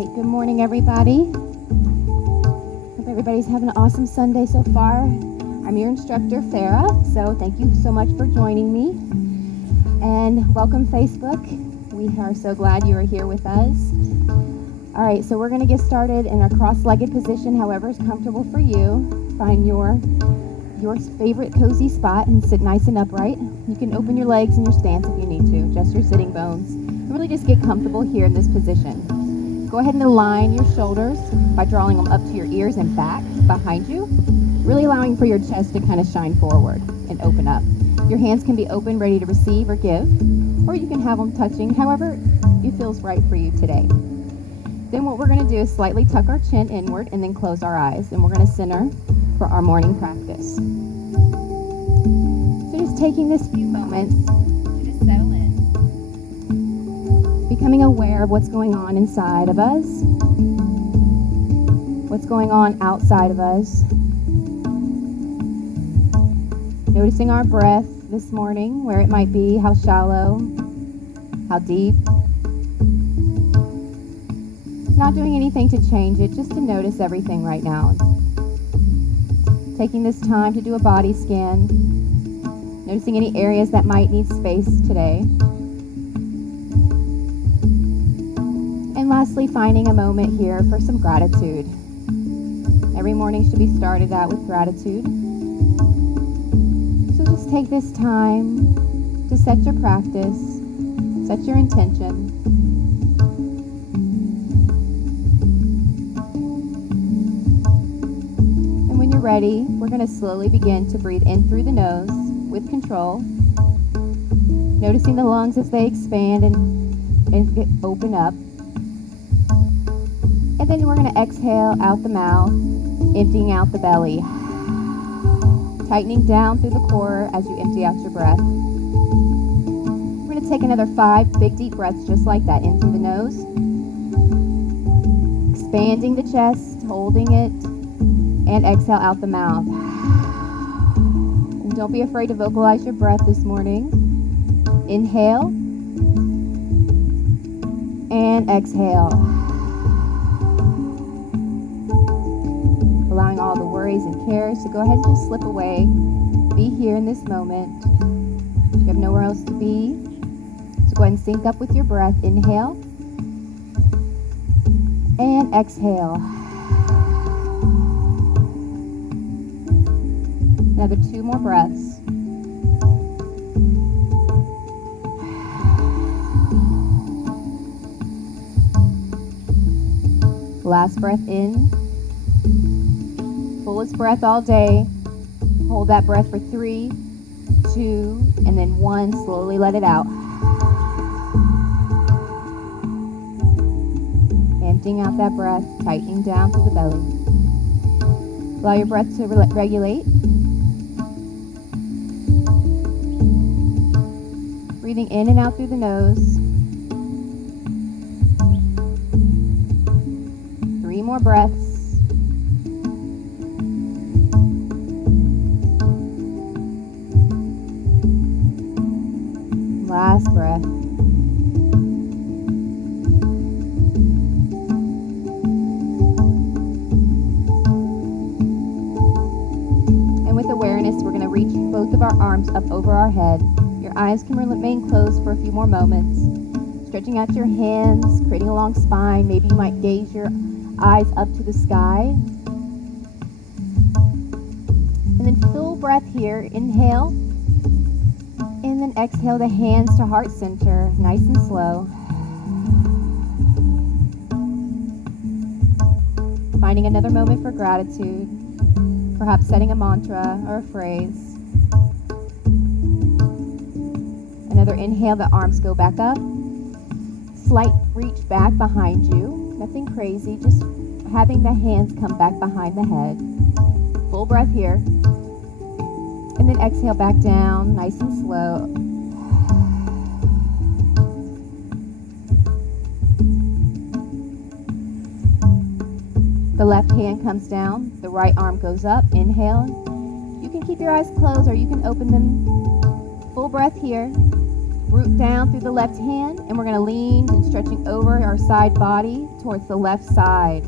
right, good morning, everybody. Hope everybody's having an awesome Sunday so far. I'm your instructor, Farah, so thank you so much for joining me. And welcome, Facebook. We are so glad you are here with us. All right, so we're going to get started in a cross-legged position, however is comfortable for you. Find your favorite cozy spot and sit nice and upright. You can open your legs in your stance if you need to, adjust your sitting bones. And really just get comfortable here in this position. Go ahead and align your shoulders by drawing them up to your ears and back behind you, really allowing for your chest to kind of shine forward and open up. Your hands can be open, ready to receive or give, or you can have them touching, however it feels right for you today. Then what we're going to do is slightly tuck our chin inward and then close our eyes, and we're going to center for our morning practice. So just taking this few moments to just settle in, becoming aware of what's going on inside of us, what's going on outside of us, noticing our breath this morning, where it might be, how shallow, how deep. Not doing anything to change it, just to notice everything right now. Taking this time to do a body scan, noticing any areas that might need space today. And lastly, finding a moment here for some gratitude. Every morning should be started out with gratitude. So just take this time to set your practice, set your intention. Ready, we're going to slowly begin to breathe in through the nose with control, noticing the lungs as they expand and open up. And then we're going to exhale out the mouth, emptying out the belly, tightening down through the core as you empty out your breath. We're going to take another 5 big deep breaths just like that, in through the nose, expanding the chest, holding it, and exhale out the mouth. And don't be afraid to vocalize your breath this morning. Inhale and exhale. Allowing all the worries and cares to go ahead and just slip away. Be here in this moment. You have nowhere else to be. So go ahead and sync up with your breath. Inhale and exhale. Another 2 more breaths. Last breath in. Fullest breath all day. Hold that breath for 3, 2, and then 1. Slowly let it out. Emptying out that breath, tightening down through the belly. Allow your breath to regulate. Breathing in and out through the nose. 3 more breaths. Last breath. And with awareness, we're going to reach both of our arms up over our head. Your eyes can remain closed for a few more moments. Stretching out your hands, creating a long spine. Maybe you might gaze your eyes up to the sky. And then full breath here. Inhale. And then exhale the hands to heart center. Nice and slow. Finding another moment for gratitude. Perhaps setting a mantra or a phrase. Another inhale, the arms go back up. Slight reach back behind you. Nothing crazy, just having the hands come back behind the head. Full breath here. And then exhale back down, nice and slow. The left hand comes down, the right arm goes up. Inhale. You can keep your eyes closed or you can open them. Full breath here. Root down through the left hand, and we're going to lean and stretching over our side body towards the left side.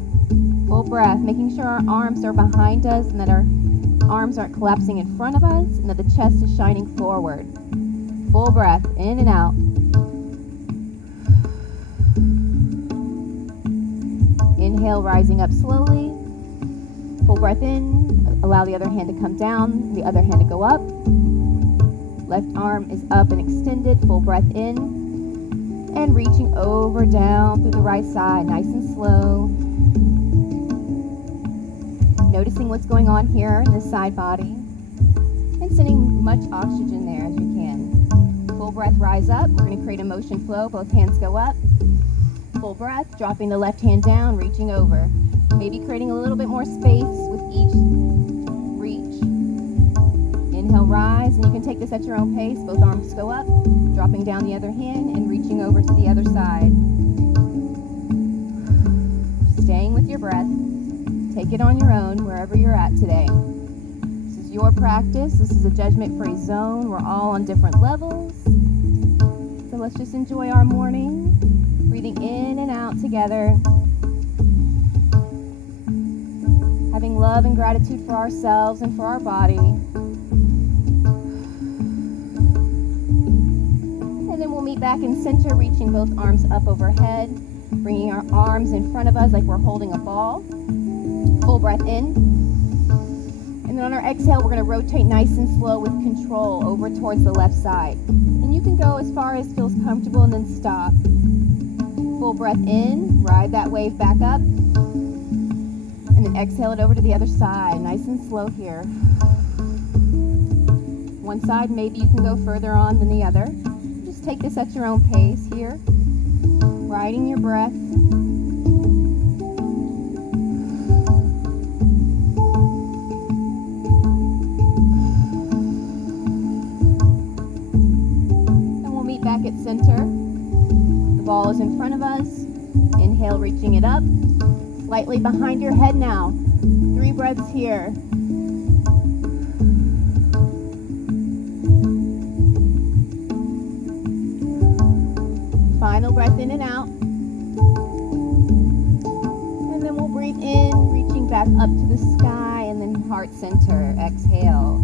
Full breath, making sure our arms are behind us and that our arms aren't collapsing in front of us and that the chest is shining forward. Full breath, in and out. Inhale, rising up slowly. Full breath in. Allow the other hand to come down, the other hand to go up. Left arm is up and extended. Full breath in. And reaching over, down through the right side, nice and slow. Noticing what's going on here in the side body. And sending much oxygen there as you can. Full breath, rise up. We're going to create a motion flow. Both hands go up. Full breath, dropping the left hand down, reaching over. Maybe creating a little bit more space with each reach. Inhale, rise, and you can take this at your own pace. Both arms go up, dropping down the other hand and reaching over to the other side. Staying with your breath. Take it on your own wherever you're at today. This is your practice. This is a judgment-free zone. We're all on different levels. So let's just enjoy our morning. Breathing in and out together. Having love and gratitude for ourselves and for our body. And then we'll meet back in center, reaching both arms up overhead, bringing our arms in front of us like we're holding a ball. Full breath in. And then on our exhale, we're going to rotate nice and slow with control over towards the left side. And you can go as far as feels comfortable and then stop. Full breath in, ride that wave back up, and then exhale it over to the other side, nice and slow here. One side, maybe you can go further on than the other. Just take this at your own pace here, riding your breath. And we'll meet back at center. The ball is in front of us. Inhale, reaching it up. Slightly behind your head now. 3 breaths here. Final breath in and out. And then we'll breathe in, reaching back up to the sky, and then heart center. Exhale.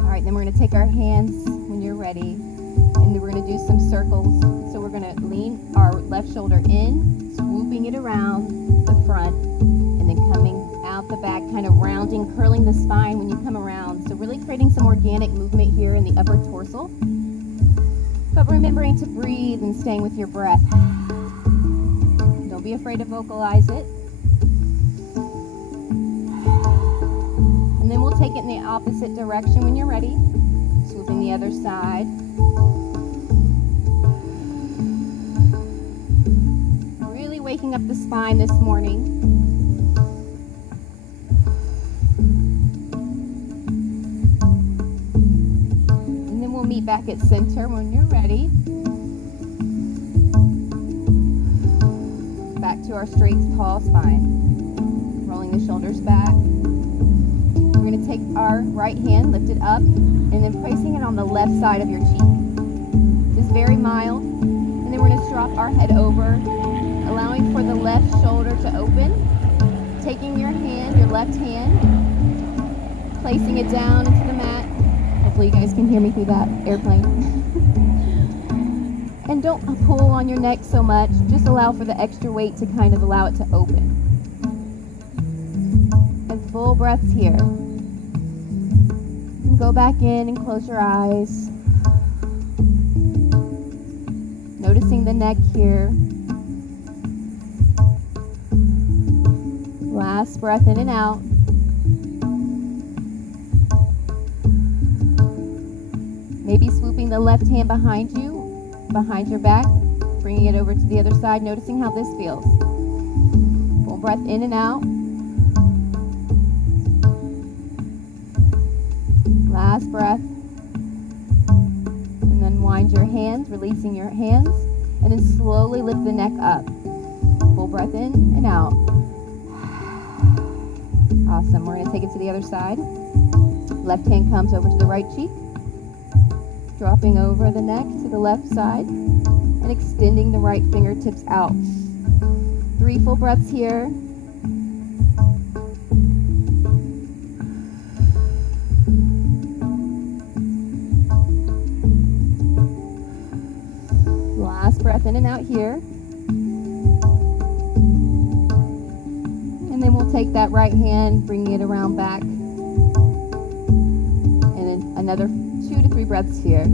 All right, then we're going to take our hands when you're ready, and then we're going to do some circles. So we're going to lean our left shoulder in, swooping it around the front, and then coming out the back, kind of rounding, curling the spine when you come around. So really creating some organic movement here in the upper torso, but remembering to breathe and staying with your breath. Don't be afraid to vocalize it. And then we'll take it in the opposite direction when you're ready. Swooping the other side. Really waking up the spine this morning. And then we'll meet back at center when you're ready. Back to our straight, tall spine. Rolling the shoulders back. We're going to take our right hand, lift it up, and then placing it on the left side of your cheek. Just very mild. And then we're going to drop our head over, allowing for the left shoulder to open. Taking your hand, your left hand, placing it down into the mat. Hopefully you guys can hear me through that airplane. And don't pull on your neck so much. Just allow for the extra weight to kind of allow it to open. And full breaths here. And go back in and close your eyes. Noticing the neck here. Last breath in and out. Maybe swooping the left hand behind you, behind your back, bringing it over to the other side, noticing how this feels. Full breath in and out. Last breath. And then wind your hands, releasing your hands, and then slowly lift the neck up. Full breath in and out. Awesome. We're going to take it to the other side. Left hand comes over to the right cheek, dropping over the neck to the left side, and extending the right fingertips out. 3 full breaths here. Last breath in and out here. And then we'll take that right hand, bring it around back. And then another 2 to 3 breaths here.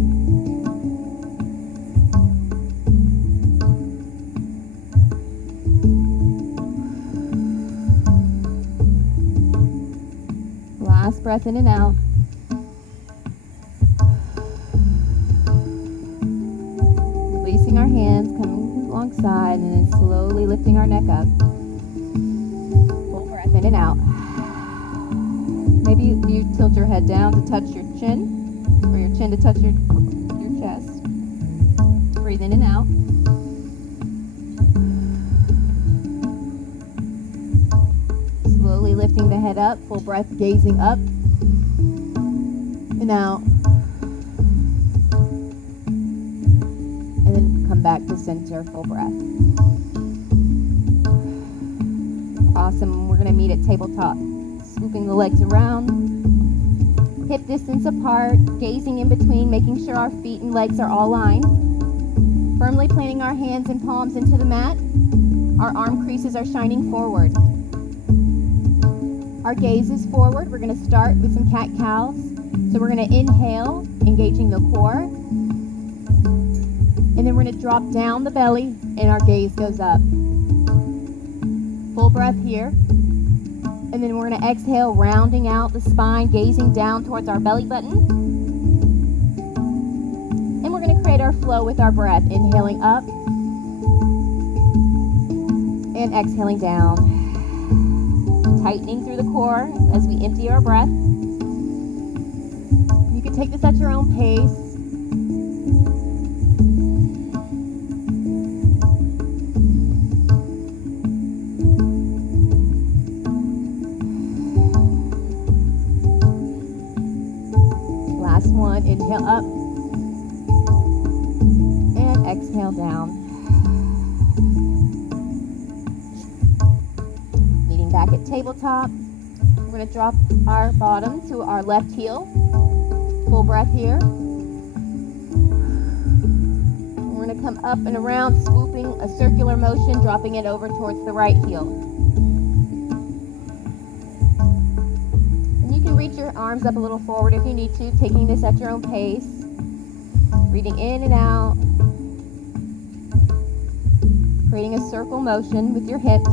Last breath in and out. Releasing our hands, coming alongside, and then slowly lifting our neck up. Full breath in and out. Maybe you tilt your head down to touch your chin, or your chin to touch your chest. Breathe in and out. Slowly lifting the head up, full breath, gazing up and out. And then come back to center, full breath. Awesome. We're going to meet at tabletop. Swooping the legs around, hip distance apart, gazing in between, making sure our feet and legs are all lined. Firmly planting our hands and palms into the mat. Our arm creases are shining forward. Our gaze is forward. We're going to start with some cat-cows. So we're going to inhale, engaging the core. And then we're going to drop down the belly, and our gaze goes up. Full breath here. And then we're going to exhale, rounding out the spine, gazing down towards our belly button. And we're going to create our flow with our breath, inhaling up and exhaling down. Tightening through the core as we empty our breath. You can take this at your own pace. Last one, inhale up and exhale down. Meeting back at tabletop. We're going to drop our bottom to our left heel. Full breath here. We're going to come up and around, swooping a circular motion, dropping it over towards the right heel. Reach your arms up a little forward if you need to, taking this at your own pace. Breathing in and out. Creating a circle motion with your hips.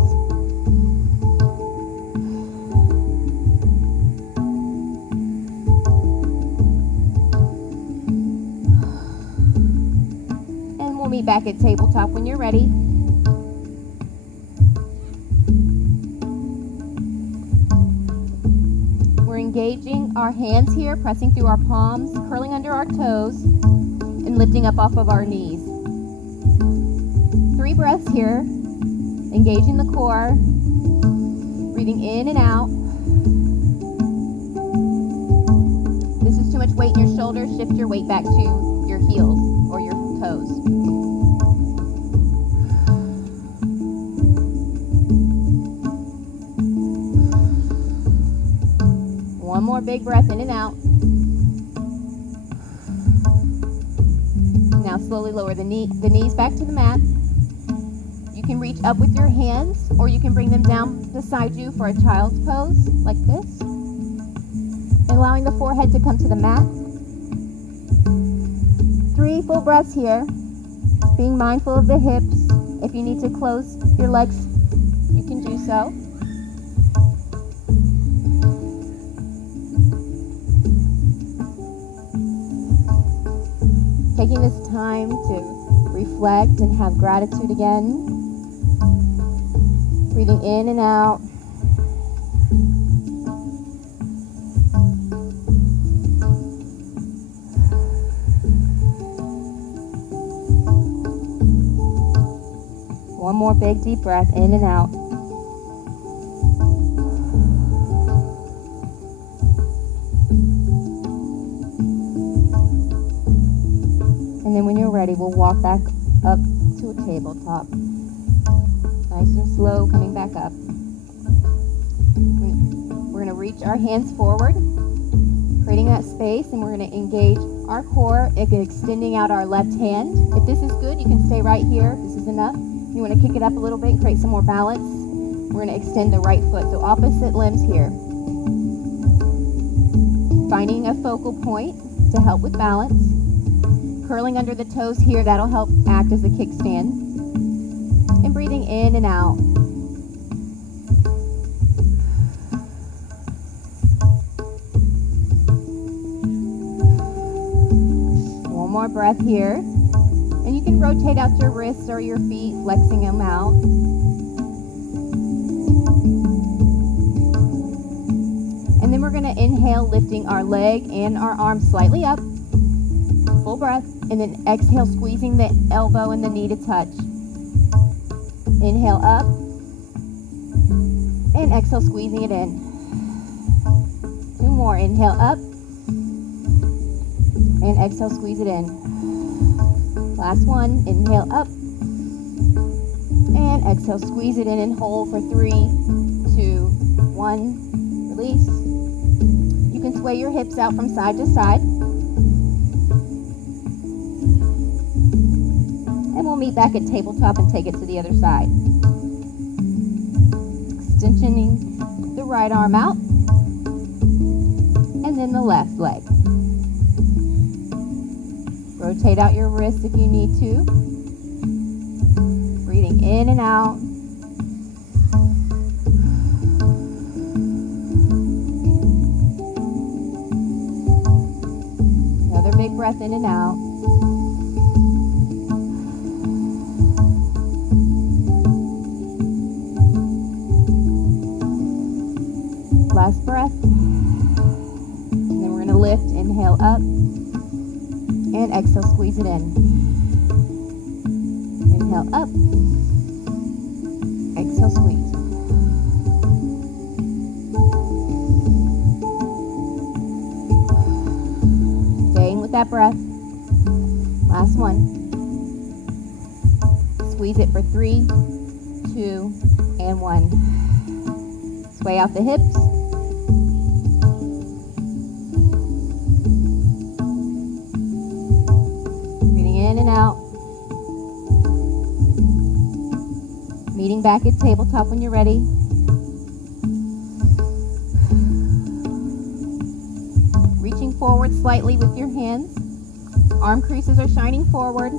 And we'll meet back at tabletop when you're ready. Engaging our hands here, pressing through our palms, curling under our toes, and lifting up off of our knees. 3 breaths here, engaging the core, breathing in and out. If this is too much weight in your shoulders, shift your weight back to your heels or your toes. One more big breath in and out. Now slowly lower the knees back to the mat. You can reach up with your hands, or you can bring them down beside you for a child's pose, like this. And allowing the forehead to come to the mat. 3 full breaths here. Being mindful of the hips. If you need to close your legs, you can do so. Taking this time to reflect and have gratitude again. Breathing in and out. One more big deep breath in and out. ready, we'll walk back up to a tabletop. Nice and slow, coming back up. We're going to reach our hands forward, creating that space, and we're going to engage our core, extending out our left hand. If this is good, you can stay right here. If this is enough, you want to kick it up a little bit and create some more balance. We're going to extend the right foot, so opposite limbs here. Finding a focal point to help with balance. Curling under the toes here, that'll help act as a kickstand. And breathing in and out. One more breath here. And you can rotate out your wrists or your feet, flexing them out. And then we're going to inhale, lifting our leg and our arm slightly up. Full breath. And then exhale, squeezing the elbow and the knee to touch. Inhale up. And exhale, squeezing it in. 2 more. Inhale up. And exhale, squeeze it in. Last one. Inhale up. And exhale, squeeze it in and hold for 3, 2, 1. Release. You can sway your hips out from side to side. And we'll meet back at tabletop and take it to the other side. Extensioning the right arm out. And then the left leg. Rotate out your wrists if you need to. Breathing in and out. Another big breath in and out. Last breath. And then we're going to lift, inhale up, and exhale, squeeze it in. Inhale up, exhale, squeeze. Staying with that breath. Last one. Squeeze it for 3, 2, and 1. Sway out the hips. In and out. Meeting back at tabletop when you're ready. Reaching forward slightly with your hands. Arm creases are shining forward.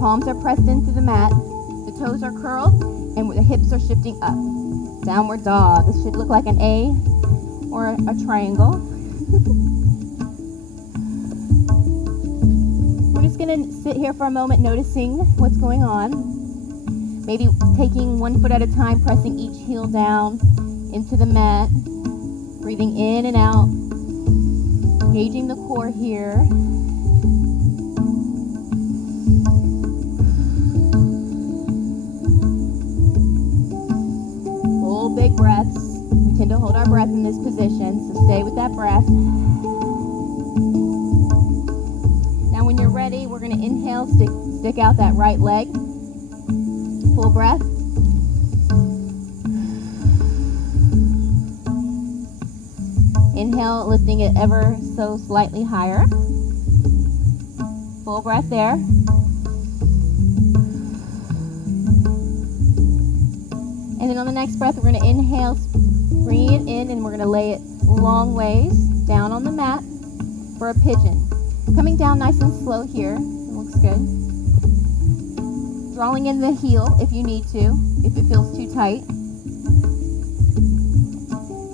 Palms are pressed into the mat. The toes are curled and the hips are shifting up. Downward dog. This should look like an A or a triangle. Going to sit here for a moment noticing what's going on. Maybe taking one foot at a time, pressing each heel down into the mat. Breathing in and out. Engaging the core here. Full big breaths. We tend to hold our breath in this position, so stay with that breath. When you're ready, we're going to inhale, stick out that right leg. Full breath. Inhale, lifting it ever so slightly higher. Full breath there. And then on the next breath, we're going to inhale, bring it in, and we're going to lay it long ways down on the mat for a pigeon. Coming down nice and slow here. It looks good. Drawing in the heel if you need to, if it feels too tight.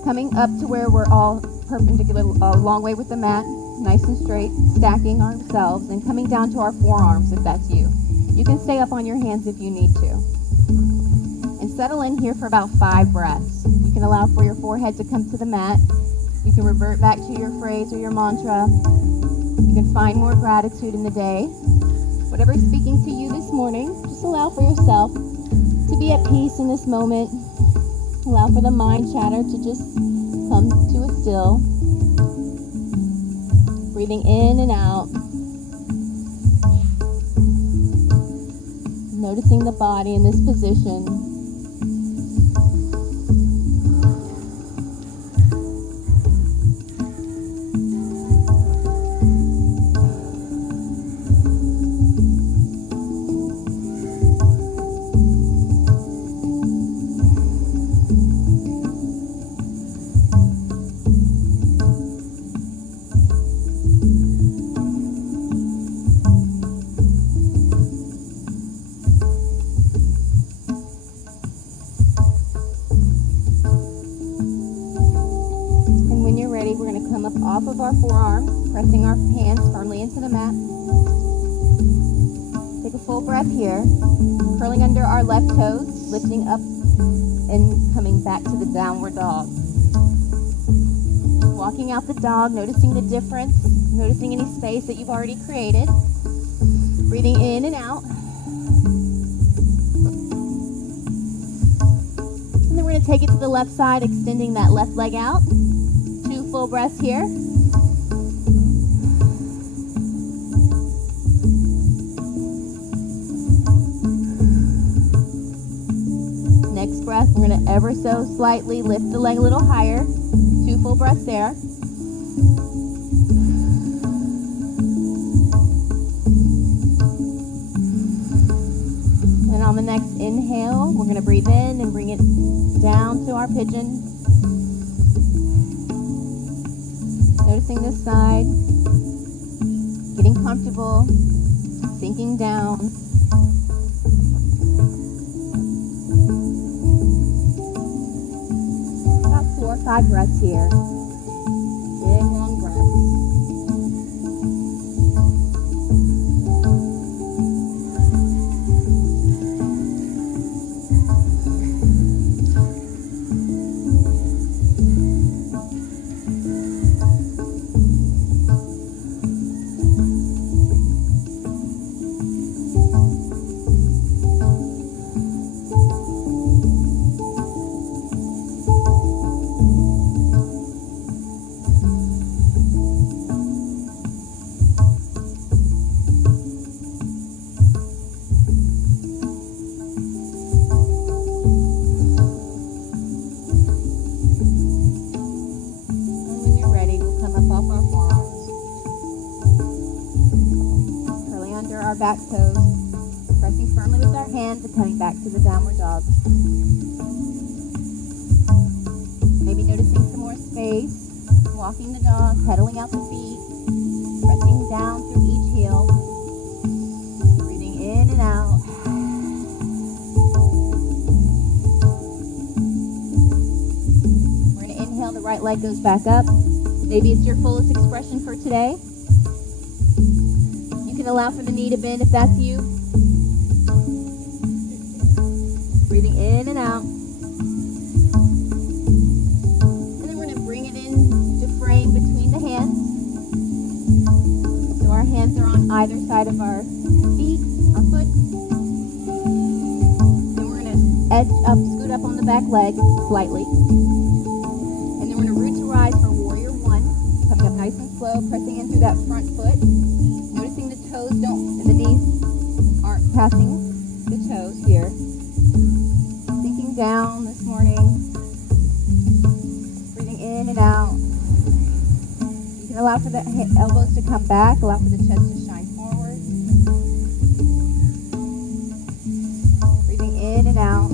Coming up to where we're all perpendicular, a long way with the mat, nice and straight, stacking ourselves, and coming down to our forearms if that's you. You can stay up on your hands if you need to. And settle in here for about 5 breaths. You can allow for your forehead to come to the mat. You can revert back to your phrase or your mantra. You can find more gratitude in the day. Whatever's speaking to you this morning, just allow for yourself to be at peace in this moment. Allow for the mind chatter to just come to a still. Breathing in and out. Noticing the body in this position. We're going to come up off of our forearms, pressing our hands firmly into the mat. Take a full breath here, curling under our left toes, lifting up and coming back to the downward dog. Walking out the dog, noticing the difference, noticing any space that you've already created. Breathing in and out. And then we're going to take it to the left side, extending that left leg out. Full breaths here. Next breath, we're going to ever so slightly lift the leg a little higher. 2 full breaths there. And on the next inhale, we're going to breathe in and bring it down to our pigeon. Noticing this side, getting comfortable, sinking down. About 4 or 5 breaths here. Big long breaths. Back toes, pressing firmly with our hands and coming back to the downward dog. Maybe noticing some more space, walking the dog, pedaling out the feet, pressing down through each heel, breathing in and out. We're going to inhale, the right leg goes back up. Maybe it's your fullest expression for today. Allow for the knee to bend if that's you. Breathing in and out. And then we're going to bring it in to frame between the hands. So our hands are on either side of our feet, our foot. Then we're going to edge up, scoot up on the back leg slightly. And then we're going to root to rise for warrior 1. Coming up nice and slow, pressing in through that front foot. Noticing the toes don't, and the knees aren't passing the toes here. Sinking down this morning. Breathing in and out. You can allow for the elbows to come back, allow for the chest to shine forward. Breathing in and out.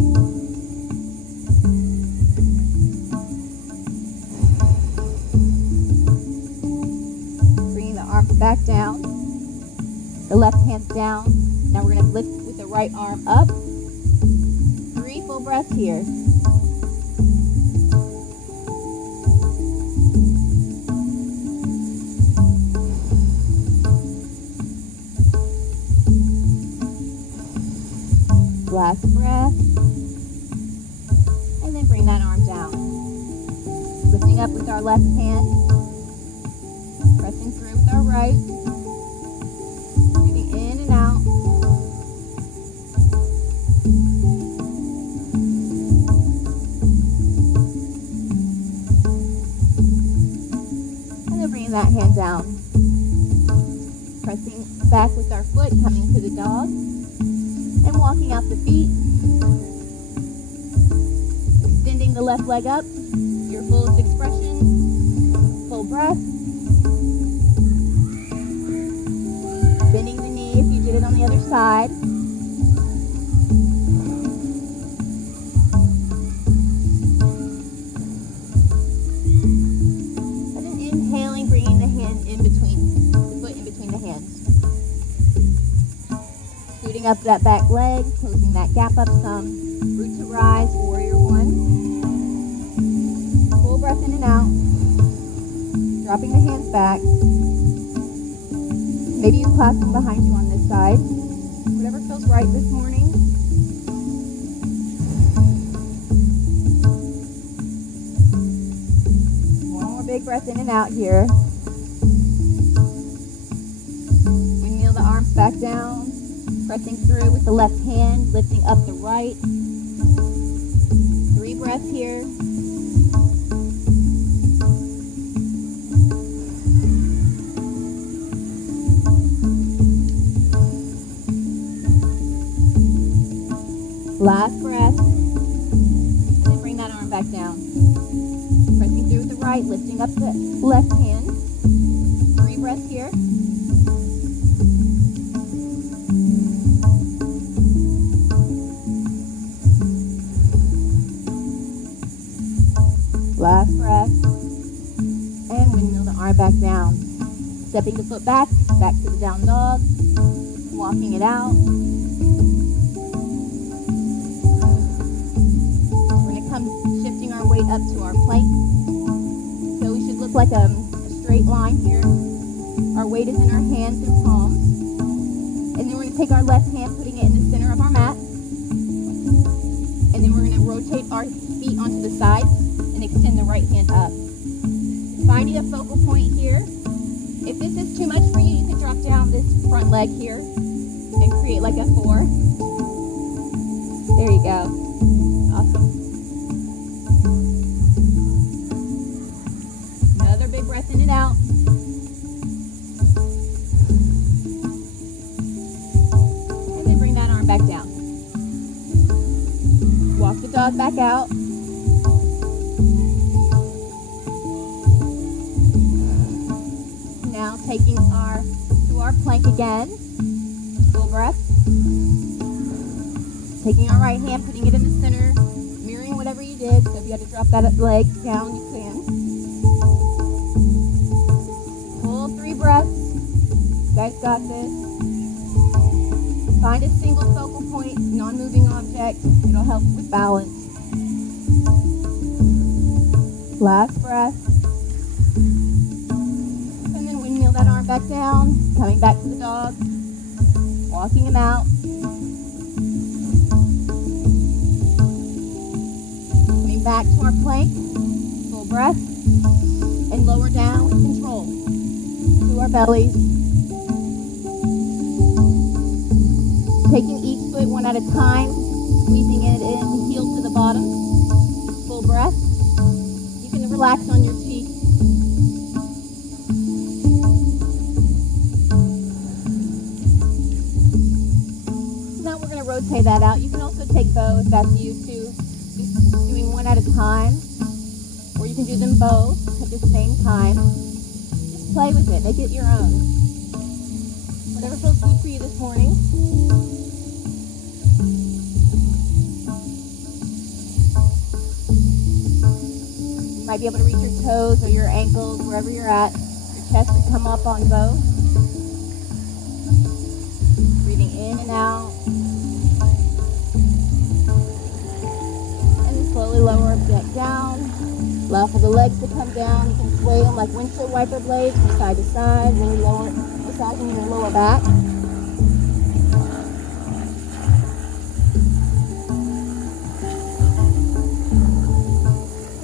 Bringing the arms back down. The left hand's down. Now we're going to lift with the right arm up. 3 full breaths here. Last breath. And then bring that arm down. Lifting up with our left hand. Pressing through with our right. That hand down. Pressing back with our foot, coming to the dog. And walking out the feet. Extending the left leg up. Your fullest expression. Full breath. Bending the knee if you did it on the other side. And then inhaling, bringing the hand in between, the foot in between the hands. Scooting up that back leg, closing that gap up some. Root to rise, warrior one. Full breath in and out. Dropping the hands back. Maybe you clasp them behind you on this side. Whatever feels right this morning. One more big breath in and out here. Windmill the arms back down. Pressing through with the left hand, lifting up the right. 3 breaths here. Last breath. And then bring that arm back down. Pressing through with the right, lifting up the left hand. 3 breaths here. Last breath. And windmill the arm back down. Stepping the foot back to the down dog. Walking it out. Shifting our weight up to our plank. So we should look like a straight line here. Our weight is in our hands and palms. And then we're going to take our left hand, putting it in the center of our mat. And then we're going to rotate our feet onto the sides and extend the right hand up. Finding a focal point here. If this is too much for you, you can drop down this front leg here and create like a 4. There you go. Awesome. Breath in and out. And then bring that arm back down. Walk the dog back out. Now taking to our plank again. Full breath. Taking our right hand, putting it in the center, mirroring whatever you did. So if you had to drop that leg down, you can. Breaths. You guys got this. Find a single focal point, non-moving object. It'll help with balance. Last breath. And then windmill that arm back down. Coming back to the dog. Walking him out. Coming back to our plank. Full breath. And lower down with control. To our bellies. Taking each foot one at a time, squeezing it in, heel to the bottom. Full breath. You can relax on your feet. Now we're going to rotate that out. You can also take both if that's you too. Just doing one at a time. Or you can do them both at the same time. Play with it. Make it your own. Whatever feels good for you this morning. You might be able to reach your toes or your ankles, wherever you're at. Your chest could come up on both. Breathing in and out. And then slowly lower back down. Allow for the legs to come down. You can sway them like windshield wiper blades from side to side, really lower, massaging your lower back. And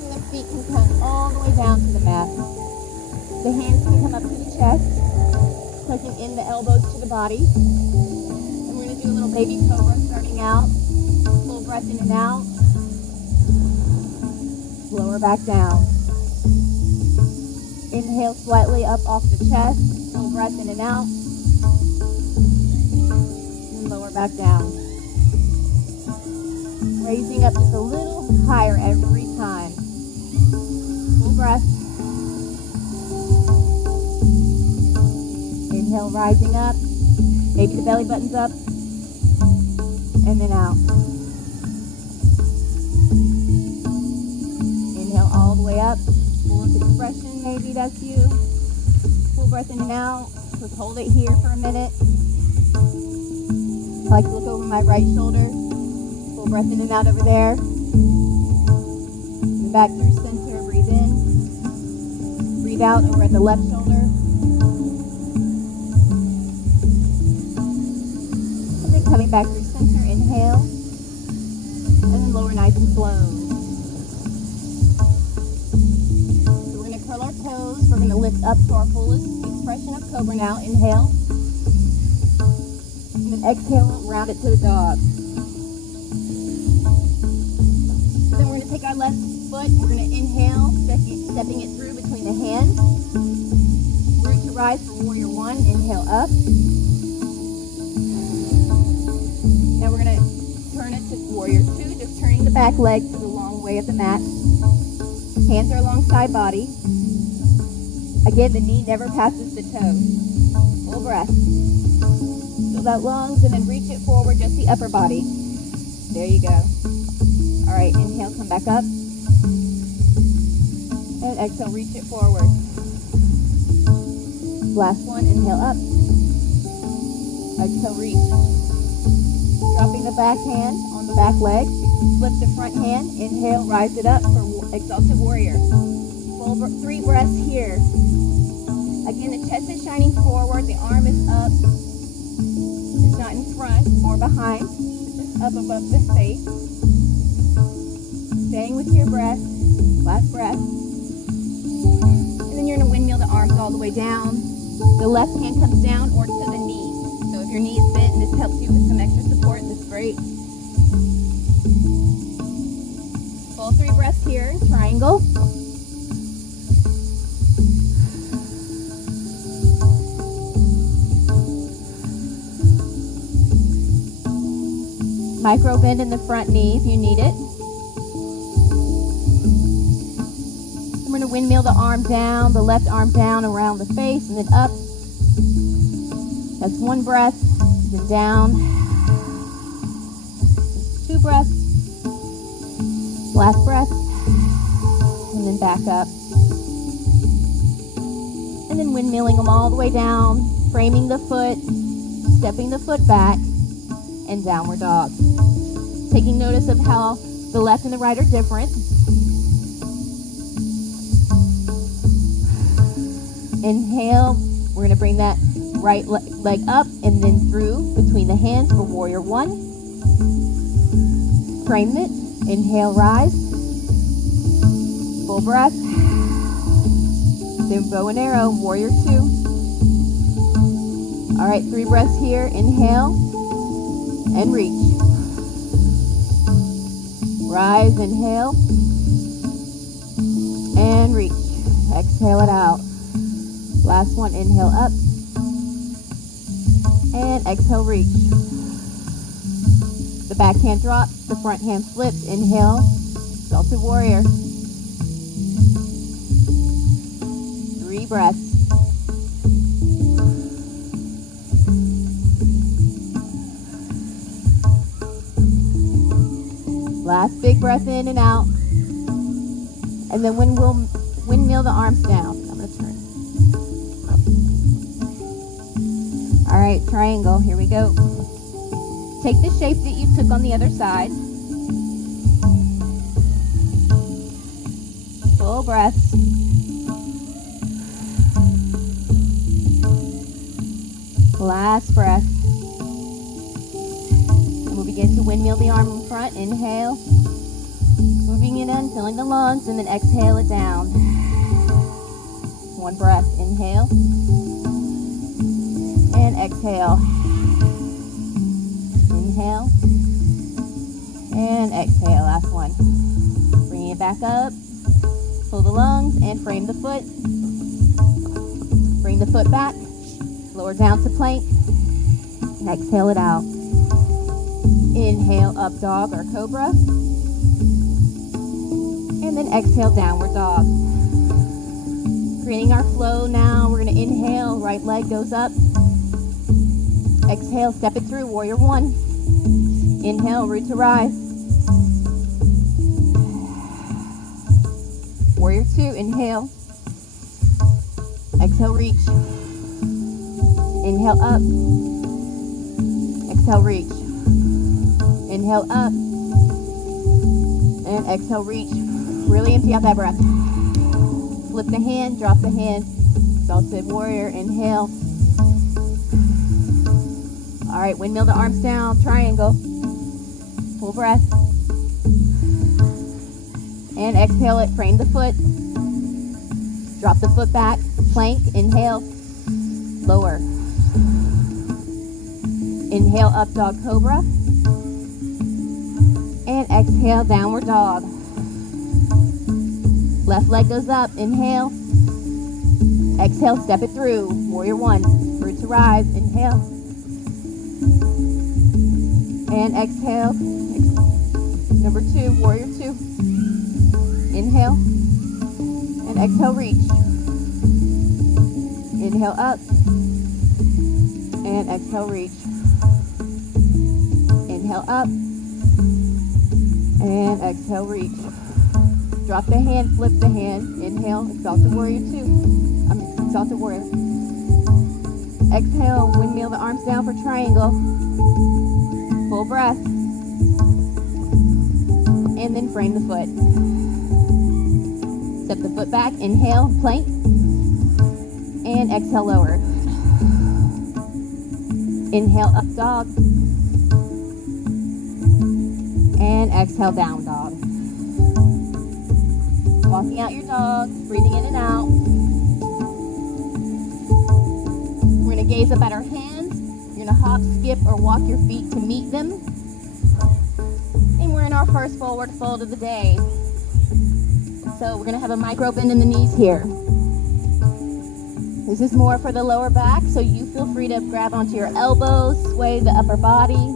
the feet can come all the way down to the mat. The hands can come up to the chest, tucking in the elbows to the body. And we're going to do a little baby cobra starting out. Full breath in and out. Lower back down. Inhale slightly up off the chest. Full breath in and out. And lower back down. Raising up just a little higher every time. Full breath. Inhale, rising up. Maybe the belly button's up. And then out. Inhale all the way up. Full expression, maybe that's you. Full breath in and out. Let's hold it here for a minute. I like to look over my right shoulder. Full breath in and out over there. And back through center. Breathe in. Breathe out over at the left shoulder. And then coming back through center. Inhale. And then lower nice and slow. So we're going to curl our toes. We're going to lift up to our fullest expression of cobra now. Inhale. And then exhale, round it to the dog. So then we're going to take our left foot. We're going to inhale, stepping it through between the hands. Root to rise for warrior one. Inhale up. Now we're going to turn it to warrior two, just turning the back leg to the long way of the mat. Hands are alongside body. Again, the knee never passes the toe. Full breath. Fill that lungs and then reach it forward, just the upper body. There you go. All right, inhale, come back up. And exhale, reach it forward. Last one, inhale up. Exhale, reach. Dropping the back hand on the back leg. Flip the front hand. Inhale, rise it up for exalted warrior. 3 breaths here. Again, the chest is shining forward. The arm is up. It's not in front or behind. It's just up above the face. Staying with your breath. Last breath. And then you're going to windmill the arms all the way down. The left hand comes down or to the knee. So if your knee is bent and this helps you with some extra support, that's great. Full 3 breaths here. Triangle. Micro bend in the front knee if you need it. I'm going to windmill the arm down, the left arm down around the face and then up. That's 1 breath, then down. 2 breaths. Last breath. And then back up. And then windmilling them all the way down, framing the foot, stepping the foot back, and downward dog. Taking notice of how the left and the right are different. Inhale, we're going to bring that right leg up and then through between the hands for warrior one. Frame it. Inhale, rise. Full breath. Then bow and arrow, warrior two. All right, 3 breaths here. Inhale and reach. Rise, inhale, and reach. Exhale it out. Last one, inhale up, and exhale, reach. The back hand drops, the front hand flips. Inhale, exalted warrior. 3 breaths. Last big breath in and out. And then windmill the arms down. I'm going to turn. All right, triangle. Here we go. Take the shape that you took on the other side. Full breaths. Last breath. Begin to windmill the arm in front. Inhale. Moving it in, filling the lungs, and then exhale it down. 1 breath. Inhale. And exhale. Inhale. And exhale. Last one. Bringing it back up. Pull the lungs and frame the foot. Bring the foot back. Lower down to plank. And exhale it out. Inhale, up dog or cobra. And then exhale, downward dog. Creating our flow now. We're going to inhale, right leg goes up. Exhale, step it through, warrior one. Inhale, root to rise. Warrior two, inhale. Exhale, reach. Inhale, up. Exhale, reach. Inhale, up. And exhale, reach. Really empty out that breath. Flip the hand, drop the hand. Exalted warrior, inhale. All right, windmill the arms down, triangle. Full breath. And exhale it, frame the foot. Drop the foot back, plank, inhale, lower. Inhale, up dog cobra. And exhale, downward dog. Left leg goes up, inhale. Exhale, step it through, warrior one. Root to rise, inhale. And exhale, number two, warrior two. Inhale. And exhale, reach. Inhale, up. And exhale, reach. Inhale, up. And exhale, reach. Drop the hand, flip the hand. Inhale, exalted warrior two. Exalted warrior. Exhale, windmill the arms down for triangle. Full breath. And then frame the foot. Step the foot back, inhale, plank. And exhale, lower. Inhale, up dog. And exhale, down dog. Walking out your dog, breathing in and out. We're going to gaze up at our hands. You're going to hop, skip, or walk your feet to meet them. And we're in our first forward fold of the day. So we're going to have a micro bend in the knees here. This is more for the lower back, so you feel free to grab onto your elbows, sway the upper body.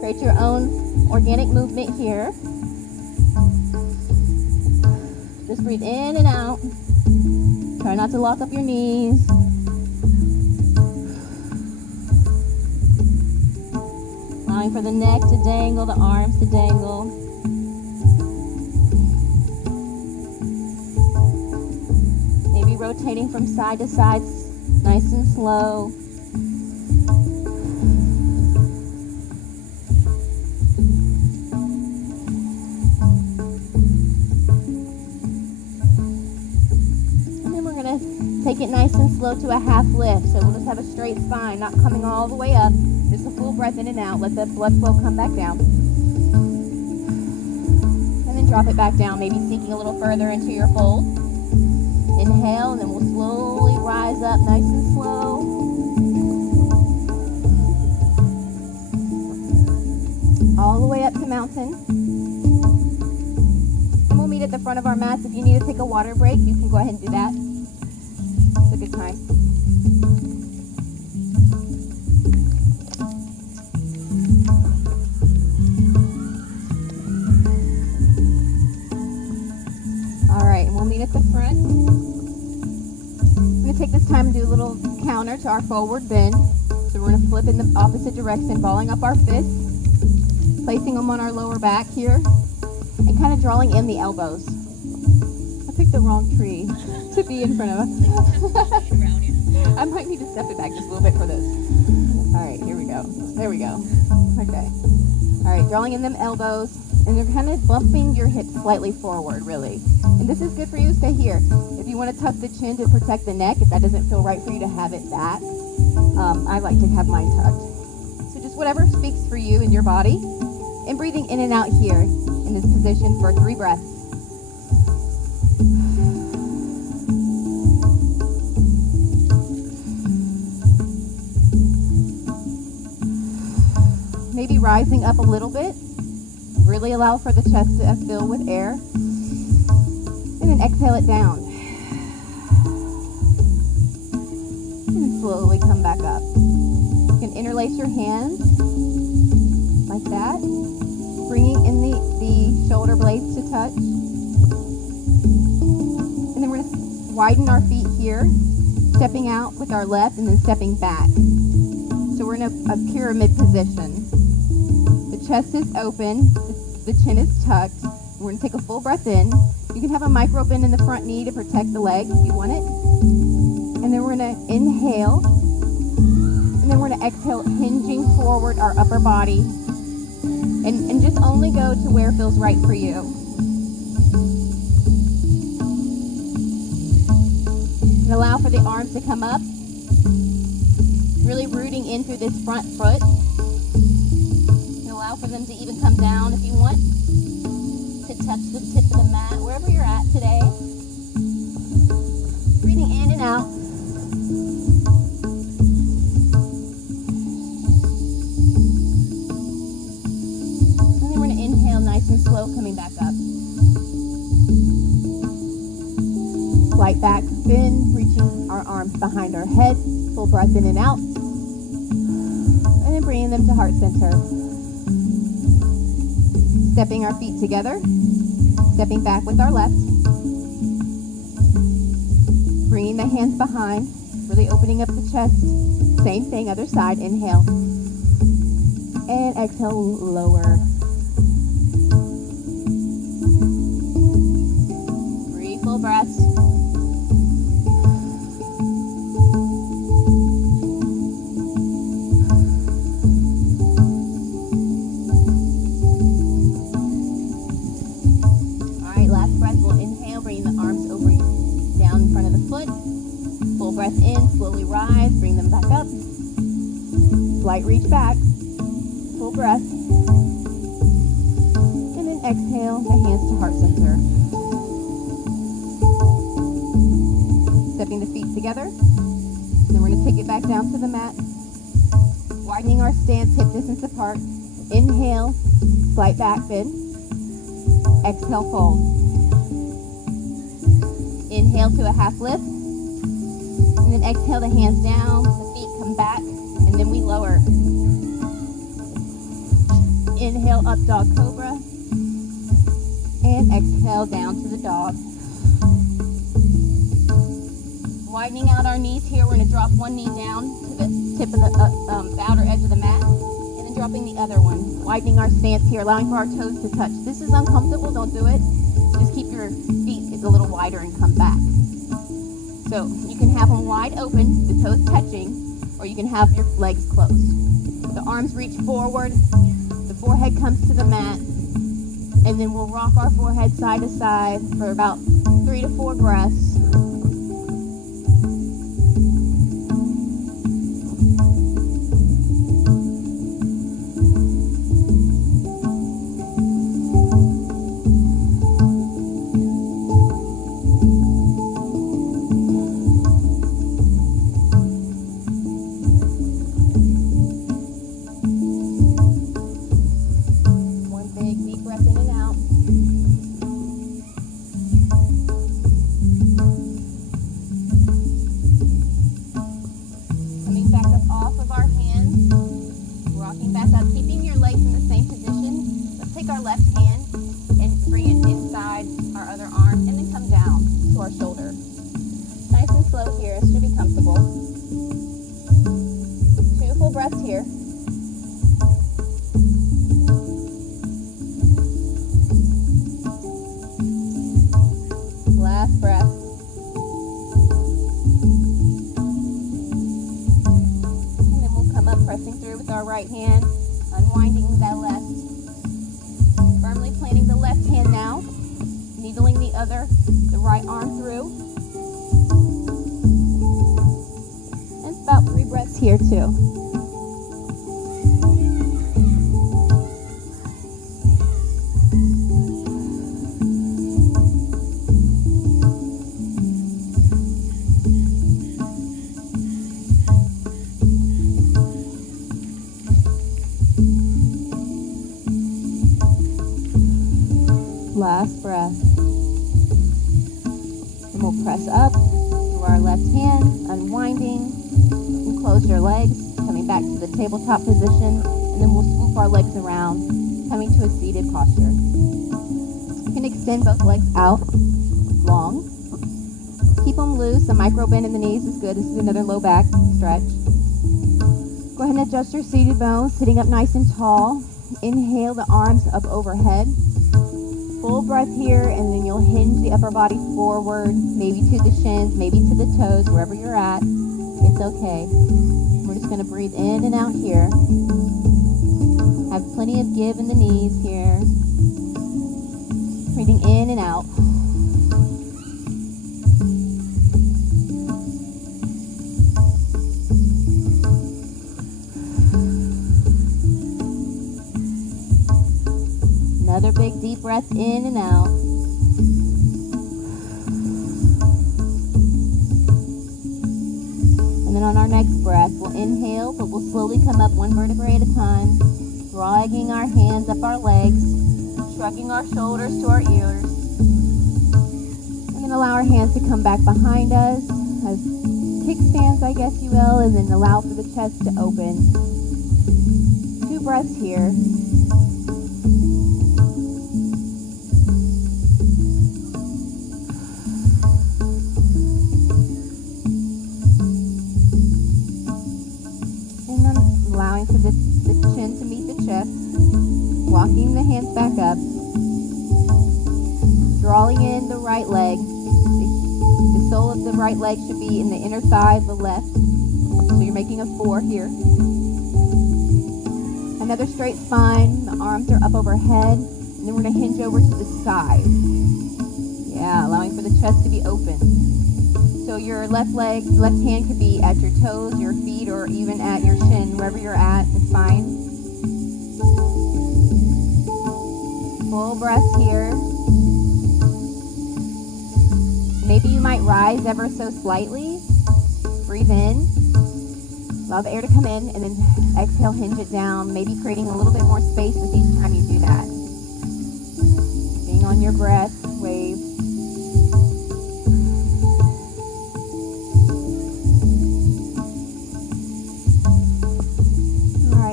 Create your own organic movement here. Just breathe in and out. Try not to lock up your knees. Allowing for the neck to dangle, the arms to dangle. Maybe rotating from side to side, nice and slow. Take it nice and slow to a half lift. So we'll just have a straight spine, not coming all the way up. Just a full breath in and out. Let the blood flow come back down. And then drop it back down, maybe sinking a little further into your fold. Inhale, and then we'll slowly rise up nice and slow. All the way up to mountain. And we'll meet at the front of our mats. If you need to take a water break, you can go ahead and do that. It's a good time. All right, and we'll meet at the front. I'm going to take this time and do a little counter to our forward bend. So we're going to flip in the opposite direction, balling up our fists, placing them on our lower back here, and kind of drawing in the elbows. I picked the wrong tree to be in front of us. I might need to step it back just a little bit for this. All right, here we go. There we go. Okay. All right, drawing in them elbows, and you're kind of bumping your hips slightly forward, really. And this is good for you to stay here. If you want to tuck the chin to protect the neck, if that doesn't feel right for you to have it back, I like to have mine tucked. So just whatever speaks for you and your body. And breathing in and out here in this position for 3 breaths. Maybe rising up a little bit. Really allow for the chest to fill with air. And then exhale it down. And then slowly come back up. You can interlace your hands like that. Bringing in the shoulder blades to touch. And then we're going to widen our feet here, stepping out with our left and then stepping back. So we're in a pyramid position. The chest is open, the chin is tucked. We're going to take a full breath in. You can have a micro bend in the front knee to protect the leg if you want it. And then we're going to inhale. And then we're going to exhale, hinging forward our upper body. And just only go to where feels right for you. And allow for the arms to come up. Really rooting in through this front foot. And allow for them to even come down if you want. To touch the tip of the mat, wherever you're at today. Breathing in and out. And then we're going to inhale nice and slow, coming back up. Slight back bend, reaching our arms behind our head. Full breath in and out. And then bringing them to heart center. Stepping our feet together. Stepping back with our left. Bringing the hands behind. Really opening up the chest. Same thing, other side. Inhale. And exhale, lower. 3 full breaths. Breath in, slowly rise, bring them back up. Slight reach back, full breath. And then exhale, the hands to heart center. Stepping the feet together. Then we're going to take it back down to the mat. Widening our stance, hip distance apart. Inhale, slight back bend. Exhale, fold. Inhale to a half lift. And then exhale the hands down, the feet come back, and then we lower. Inhale, up dog cobra. And exhale down to the dog. Widening out our knees here, we're going to drop one knee down to the tip of the outer edge of the mat. And then dropping the other one. Widening our stance here, allowing for our toes to touch. This is uncomfortable, don't do it. Just keep your feet a little wider and come back. So you can have them wide open, the toes touching, or you can have your legs closed. The arms reach forward, the forehead comes to the mat, and then we'll rock our forehead side to side for about 3 to 4 breaths. Right hand, unwinding that left. Firmly planting the left hand now, needling the right arm through. And it's about 3 breaths here too. Last breath. And we'll press up to our left hand, unwinding, and close your legs, coming back to the tabletop position. and then we'll swoop our legs around, coming to a seated posture. You can extend both legs out long. Keep them loose. A micro bend in the knees is good. This is another low back stretch. Go ahead and adjust your seated bones, sitting up nice and tall. Inhale the arms up overhead. Full breath here, and then you'll hinge the upper body forward, maybe to the shins, maybe to the toes, wherever you're at. It's okay. We're just going to breathe in and out here. Have plenty of give in the knees here. Breathing in and out. Another big deep breath in and out. And then on our next breath, we'll inhale, but we'll slowly come up one vertebrae at a time, dragging our hands up our legs, shrugging our shoulders to our ears. We're going to allow our hands to come back behind us as kickstands, I guess you will, and then allow for the chest to open. 2 breaths here. Allowing for the chin to meet the chest, walking the hands back up, drawing in the right leg. The sole of the right leg should be in the inner thigh of the left, so you're making a 4 here. Another straight spine, the arms are up overhead, and then we're going to hinge over to the side. Yeah, allowing for the chest to be open. So your left hand could be at your toes, your feet, or even at your shin, wherever you're at, it's fine. Full breath here. Maybe you might rise ever so slightly. Breathe in. Allow the air to come in, and then exhale, hinge it down, maybe creating a little bit more space with each time you do that. Being on your breath, wave.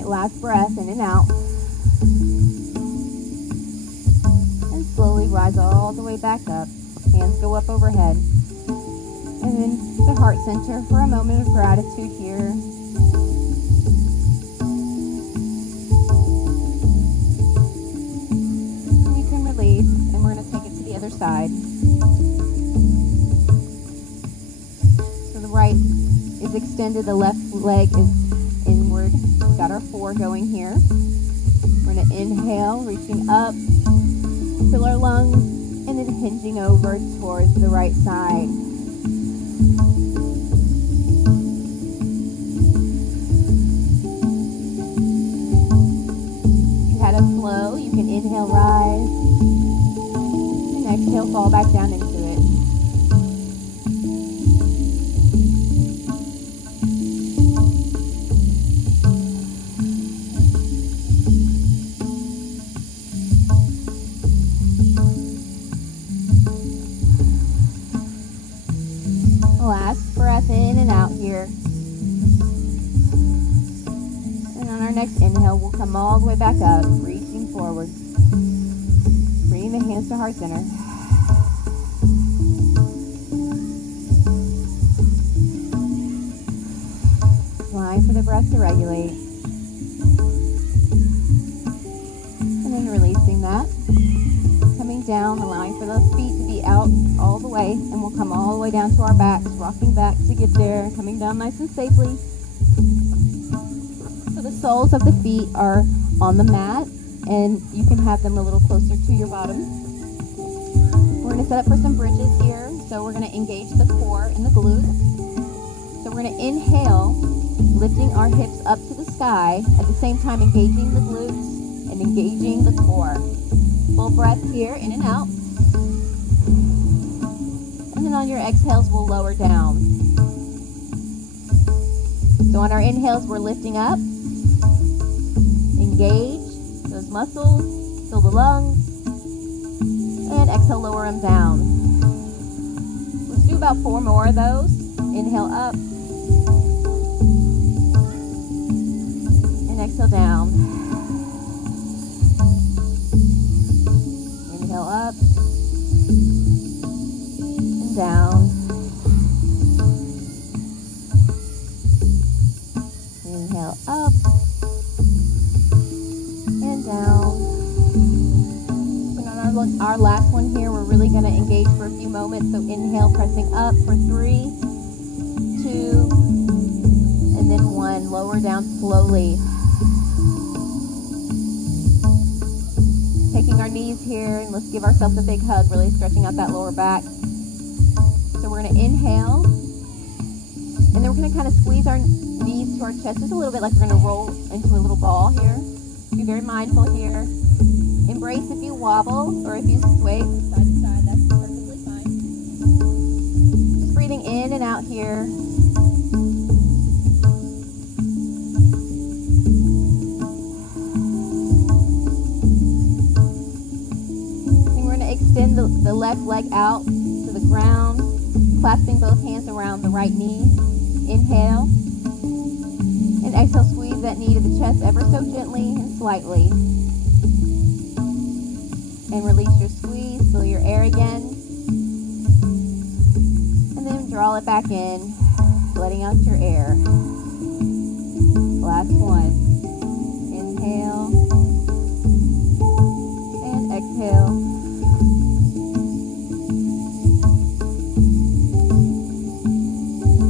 Last breath, in and out. And slowly rise all the way back up. Hands go up overhead. And then the heart center for a moment of gratitude here. And you can release, and we're going to take it to the other side. So the right is extended, the left leg is inward. We've got our 4 going here. We're going to inhale, reaching up, fill our lungs, and then hinging over towards the right side. If you had a flow, you can inhale, rise, and exhale, fall back down into it. Last breath in and out here. And on our next inhale, we'll come all the way back up, reaching forward. Bringing the hands to heart center. Allowing for the breath to regulate. And then releasing that. Coming down, allowing for those feet to be out all the way, and we'll come all the way down to our backs, rocking back to get there, coming down nice and safely. So the soles of the feet are on the mat, and you can have them a little closer to your bottom. We're going to set up for some bridges here, so we're going to engage the core and the glutes. So we're going to inhale, lifting our hips up to the sky, at the same time engaging the glutes and engaging the core. Full breath here, in and out. And then on your exhales, we'll lower down. So on our inhales, we're lifting up. Engage those muscles, fill the lungs. And exhale, lower them down. Let's do about 4 more of those. Inhale up. And exhale down. Inhale up and down. And on our last one here, we're really going to engage for a few moments. So inhale, pressing up for 3, 2, and then 1. Lower down slowly. Taking our knees here, and let's give ourselves a big hug, really stretching out that lower back. So we're going to inhale, and then we're going to kind of squeeze our knees to our chest just a little bit, like we're going to roll into a little ball here. Be very mindful here. Embrace if you wobble or if you sway from side to side, that's perfectly fine. Just breathing in and out here. And we're going to extend the left leg out to the ground, clasping both hands around the right knee. Inhale. And exhale, squeeze that knee to the chest ever so gently and slightly. And release your squeeze, fill your air again. And then draw it back in, letting out your air. Last one. Inhale. And exhale.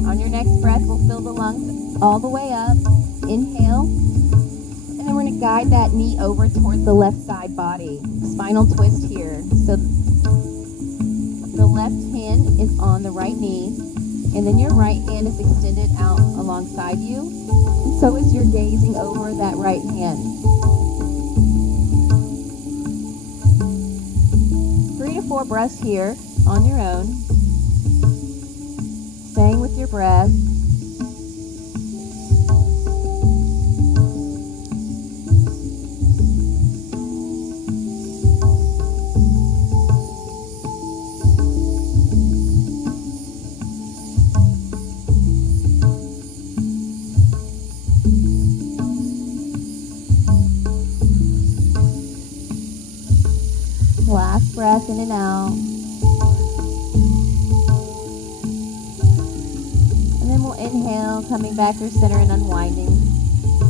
On your next breath, we'll fill the lungs all the way up. Inhale. And then we're going to guide that knee over towards the left side body. Spinal twist here. So the left hand is on the right knee, and then your right hand is extended out alongside you. And so is your gazing over that right hand. 3 to 4 breaths here on your own. Staying with your breath. Last breath in and out. And then we'll inhale, coming back through center and unwinding.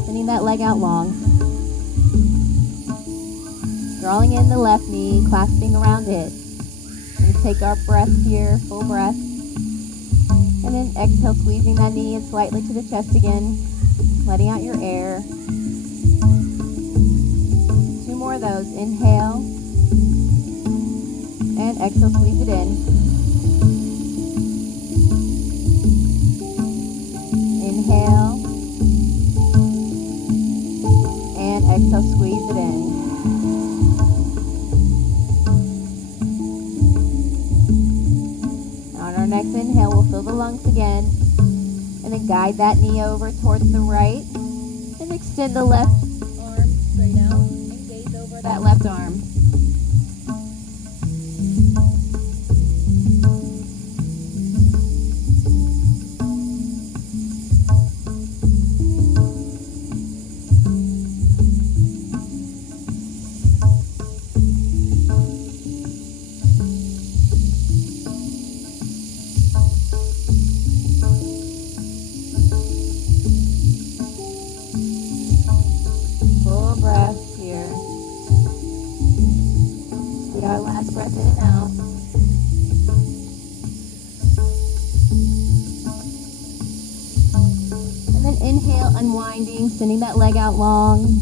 Sending that leg out long. Drawing in the left knee, clasping around it. And take our breath here, full breath. And then exhale, squeezing that knee in slightly to the chest again. Letting out your air. 2 more of those. Inhale. And exhale, squeeze it in. Inhale. And exhale, squeeze it in. Now on our next inhale, we'll fill the lungs again. And then guide that knee over towards the right. And extend the left arm straight out. And gaze over that left arm. Unwinding, sending that leg out long.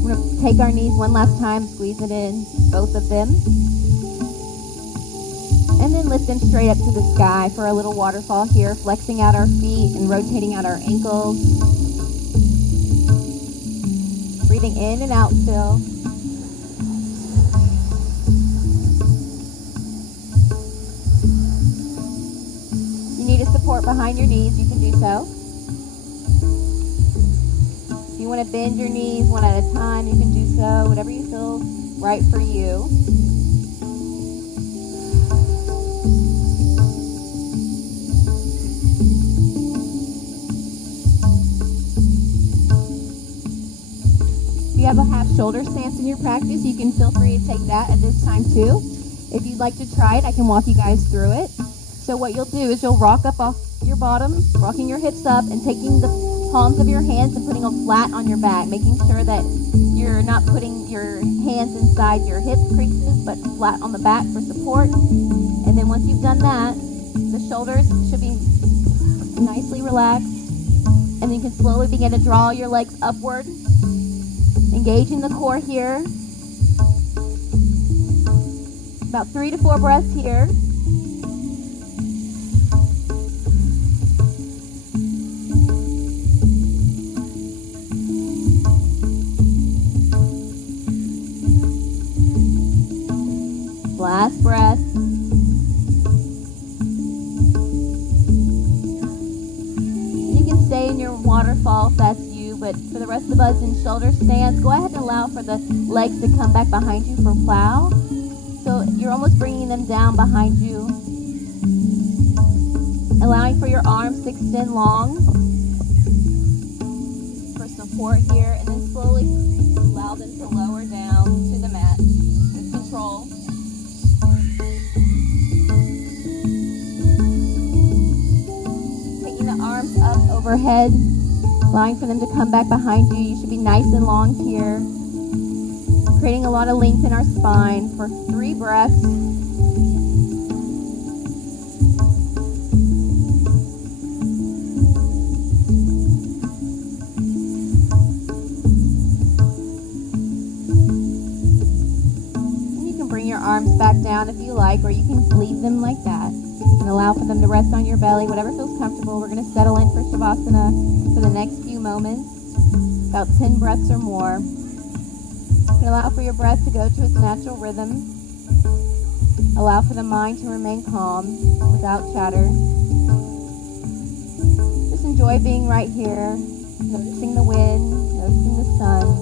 We're going to take our knees one last time, squeeze it in, both of them. And then lift them straight up to the sky for a little waterfall here, flexing out our feet and rotating out our ankles. Breathing in and out still. Support behind your knees, you can do so. If you want to bend your knees one at a time, you can do so, whatever you feel right for you. If you have a half shoulder stance in your practice, you can feel free to take that at this time too. If you'd like to try it, I can walk you guys through it. So what you'll do is you'll rock up off your bottom, rocking your hips up, and taking the palms of your hands and putting them flat on your back, making sure that you're not putting your hands inside your hip creases, but flat on the back for support. And then once you've done that, the shoulders should be nicely relaxed. And then you can slowly begin to draw your legs upward, engaging the core here. About 3 to 4 breaths here. Last breath. You can stay in your waterfall if that's you, but for the rest of us in shoulder stance, go ahead and allow for the legs to come back behind you for plow. So you're almost bringing them down behind you. Allowing for your arms to extend long for support here, and then slowly allow them to lower down to the mat with control. Taking the arms up overhead, allowing for them to come back behind you. You should be nice and long here. Creating a lot of length in our spine for 3 breaths. And you can bring your arms back down if you like, or you can leave them like that. You can allow for them to rest on your belly, whatever feels comfortable. We're going to settle in for Shavasana for the next few moments, about 10 breaths or more. You can allow for your breath to go to its natural rhythm. Allow for the mind to remain calm without chatter. Just enjoy being right here, noticing the wind, noticing the sun,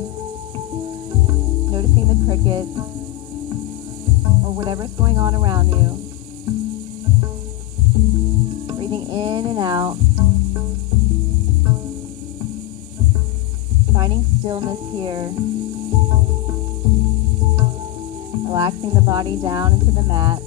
noticing the crickets, or whatever's going on around you. Breathing in and out. Finding stillness here. Relaxing the body down into the mat.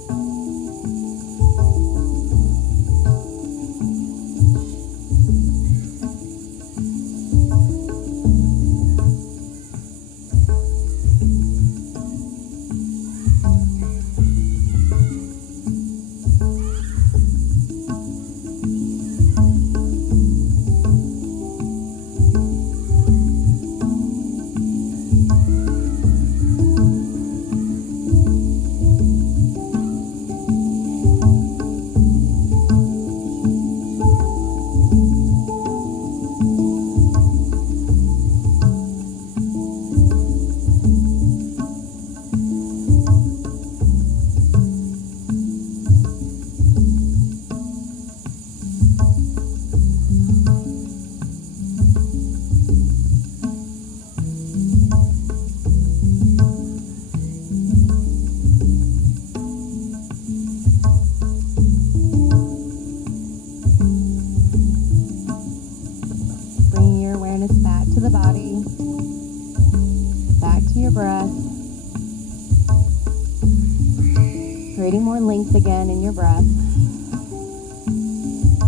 Creating more length again in your breath.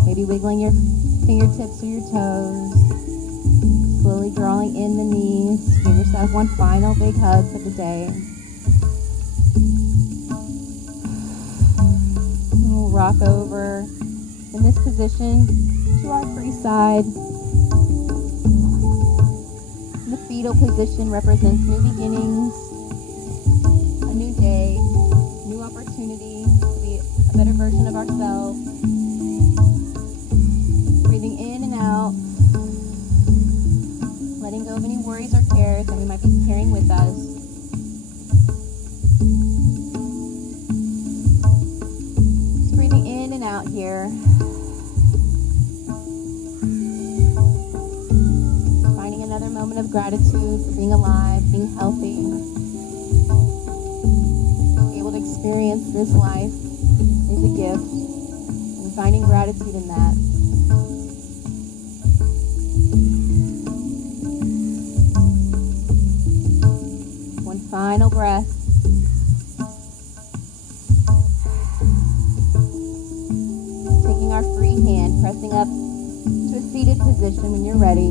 Maybe wiggling your fingertips or your toes. Slowly drawing in the knees. Give yourself one final big hug for the day. And we'll rock over in this position to our free side. The fetal position represents new beginnings, a new day, new opportunity to be a better version of ourselves. Breathing in and out, letting go of any worries or cares that we might be carrying with us. Just breathing in and out here. Finding another moment of gratitude for being alive, being healthy. Experience this life is a gift, and finding gratitude in that. One final breath. Taking our free hand, pressing rising up to a seated position when you're ready.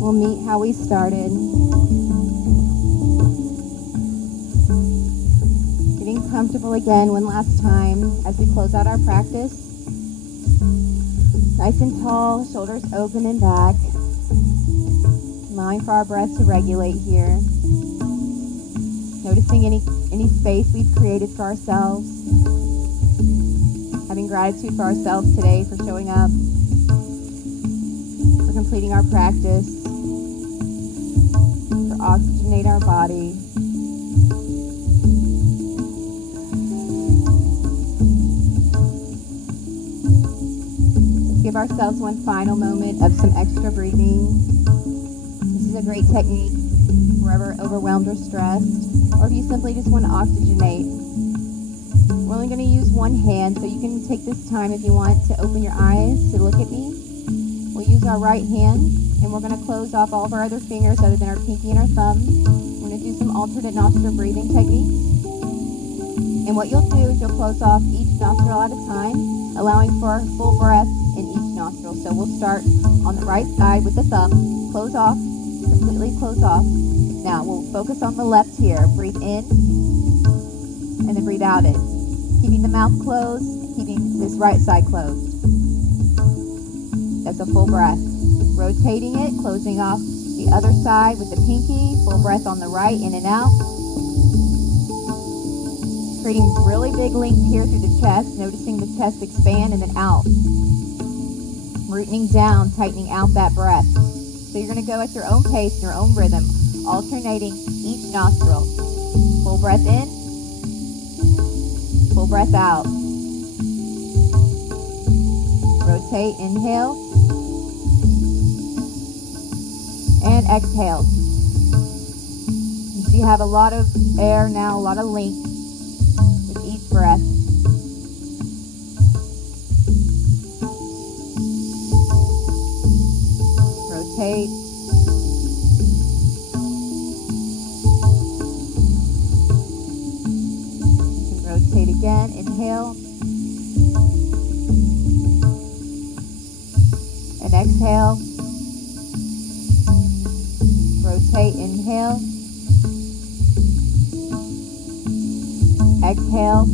We'll meet how we started. Getting comfortable again one last time as we close out our practice. Nice and tall, shoulders open and back. Allowing for our breath to regulate here. Noticing any space we've created for ourselves. Having gratitude for ourselves today for showing up, for completing our practice, for oxygenating our body. Let's give ourselves one final moment of some extra breathing. This is a great technique wherever overwhelmed or stressed, or if you simply just want to oxygenate. We're only going to use one hand, so you can take this time if you want to open your eyes to look at me. We'll use our right hand, and we're going to close off all of our other fingers other than our pinky and our thumb. We're going to do some alternate nostril breathing techniques. And what you'll do is you'll close off each nostril at a time, allowing for full breath in each nostril. So we'll start on the right side with the thumb. Close off, completely close off. Now we'll focus on the left here. Breathe in, and then breathe out it. Keeping the mouth closed, keeping this right side closed. That's a full breath. Rotating it, closing off the other side with the pinky. Full breath on the right, in and out. Creating really big length here through the chest, noticing the chest expand and then out. Rooting down, tightening out that breath. So you're going to go at your own pace, your own rhythm, alternating each nostril. Full breath in, full breath out. Rotate, inhale, and exhale. So you have a lot of air now, a lot of length with each breath. Rotate. Rotate again. Inhale. And exhale. Rotate. Inhale. Exhale.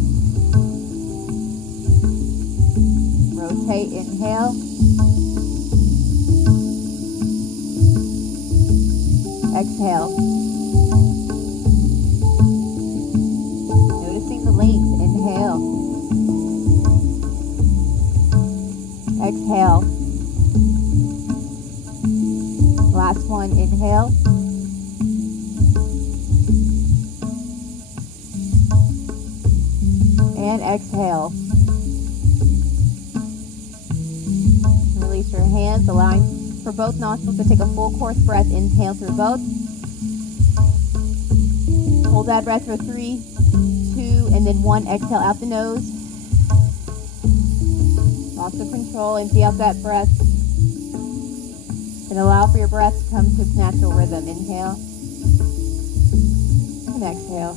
Rotate. Inhale. Exhale. Noticing the length. Inhale. Exhale. Last one. Inhale. And exhale. Release your hands, allowing for both nostrils to take a full course breath. Inhale through both. Hold that breath for 3, 2, and then 1. Exhale out the nose. Loss of control. Empty out that breath. And allow for your breath to come to its natural rhythm. Inhale. And exhale.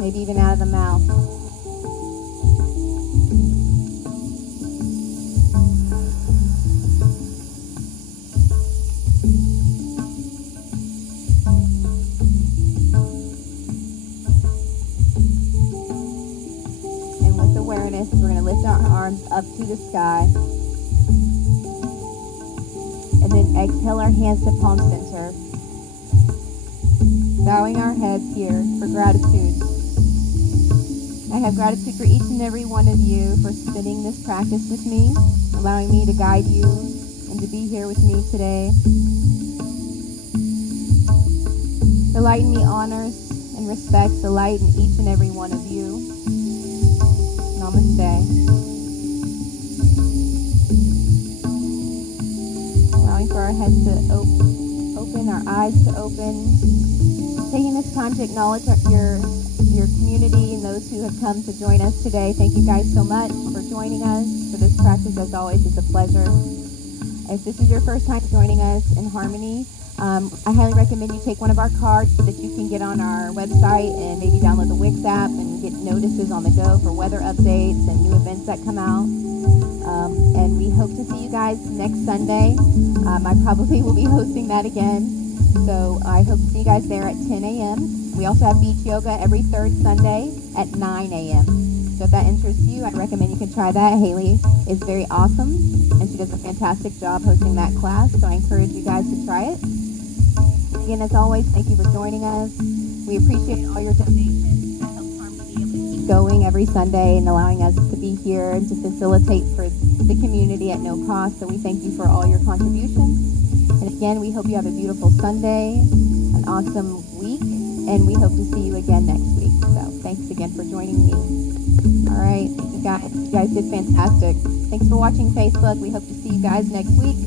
Maybe even out of the mouth. We're going to lift our arms up to the sky. And then exhale our hands to palm center. Bowing our heads here for gratitude. I have gratitude for each and every one of you for spending this practice with me, allowing me to guide you and to be here with me today. The light in me honors and respects the light in each and every one of you. Namaste. Allowing for our heads to open, our eyes to open. Taking this time to acknowledge your community and those who have come to join us today. Thank you guys so much for joining us for this practice. As always, it's a pleasure. If this is your first time joining us in Harmony, I highly recommend you take one of our cards so that you can get on our website and maybe download the Wix app and get notices on the go for weather updates and new events that come out. And we hope to see you guys next Sunday. I probably will be hosting that again. So I hope to see you guys there at 10 a.m. We also have beach yoga every third Sunday at 9 a.m. So if that interests you, I'd recommend you can try that. Haley is very awesome, and she does a fantastic job hosting that class. So I encourage you guys to try it. Again, as always, thank you for joining us. We appreciate all your donations that help Harmony be able to keep going every Sunday and allowing us to be here and to facilitate for the community at no cost. So we thank you for all your contributions. And again, we hope you have a beautiful Sunday, an awesome week, and we hope to see you again next week. So thanks again for joining me. All right, thank you guys. You guys did fantastic. Thanks for watching Facebook. We hope to see you guys next week.